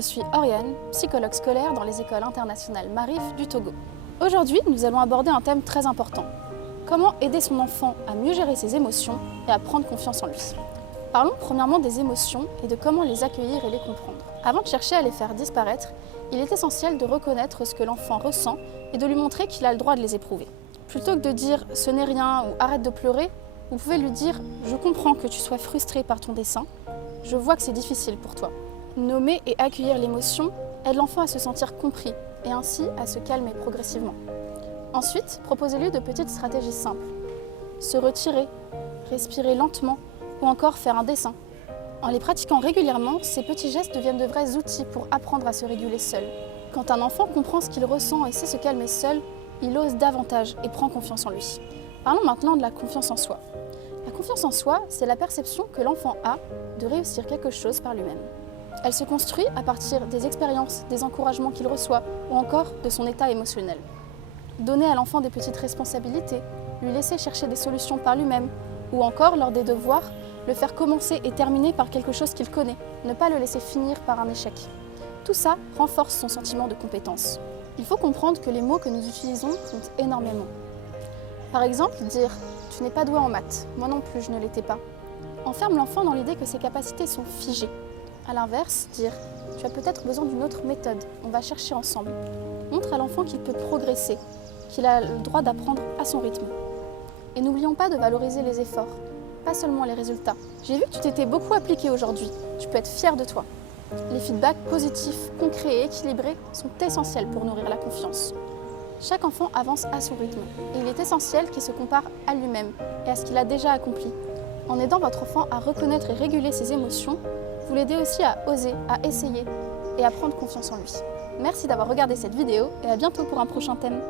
je suis Oriane, psychologue scolaire dans les écoles internationales Marif du Togo. Aujourd'hui, nous allons aborder un thème très important. Comment aider son enfant à mieux gérer ses émotions et à prendre confiance en lui. Parlons premièrement des émotions et de comment les accueillir et les comprendre. Avant de chercher à les faire disparaître, il est essentiel de reconnaître ce que l'enfant ressent et de lui montrer qu'il a le droit de les éprouver. Plutôt que de dire « ce n'est rien » ou « arrête de pleurer », vous pouvez lui dire « je comprends que tu sois frustré par ton dessin, je vois que c'est difficile pour toi ». Nommer et accueillir l'émotion aide l'enfant à se sentir compris et ainsi à se calmer progressivement. Ensuite, proposez-lui de petites stratégies simples. Se retirer, respirer lentement ou encore faire un dessin. En les pratiquant régulièrement, ces petits gestes deviennent de vrais outils pour apprendre à se réguler seul. Quand un enfant comprend ce qu'il ressent et sait se calmer seul, il ose davantage et prend confiance en lui. Parlons maintenant de la confiance en soi. La confiance en soi, c'est la perception que l'enfant a de réussir quelque chose par lui-même. Elle se construit à partir des expériences, des encouragements qu'il reçoit ou encore de son état émotionnel. Donner à l'enfant des petites responsabilités, lui laisser chercher des solutions par lui-même ou encore, lors des devoirs, le faire commencer et terminer par quelque chose qu'il connaît, ne pas le laisser finir par un échec. Tout ça renforce son sentiment de compétence. Il faut comprendre que les mots que nous utilisons comptent énormément. Par exemple, dire « tu n'es pas doué en maths, moi non plus je ne l'étais pas » enferme l'enfant dans l'idée que ses capacités sont figées. A l'inverse, dire « tu as peut-être besoin d'une autre méthode, on va chercher ensemble » montre à l'enfant qu'il peut progresser, qu'il a le droit d'apprendre à son rythme. Et n'oublions pas de valoriser les efforts, pas seulement les résultats. J'ai vu que tu t'étais beaucoup appliqué aujourd'hui, tu peux être fier de toi. Les feedbacks positifs, concrets et équilibrés sont essentiels pour nourrir la confiance. Chaque enfant avance à son rythme et il est essentiel qu'il se compare à lui-même et à ce qu'il a déjà accompli. En aidant votre enfant à reconnaître et réguler ses émotions, vous l'aidez aussi à oser, à essayer et à prendre confiance en lui. Merci d'avoir regardé cette vidéo et à bientôt pour un prochain thème.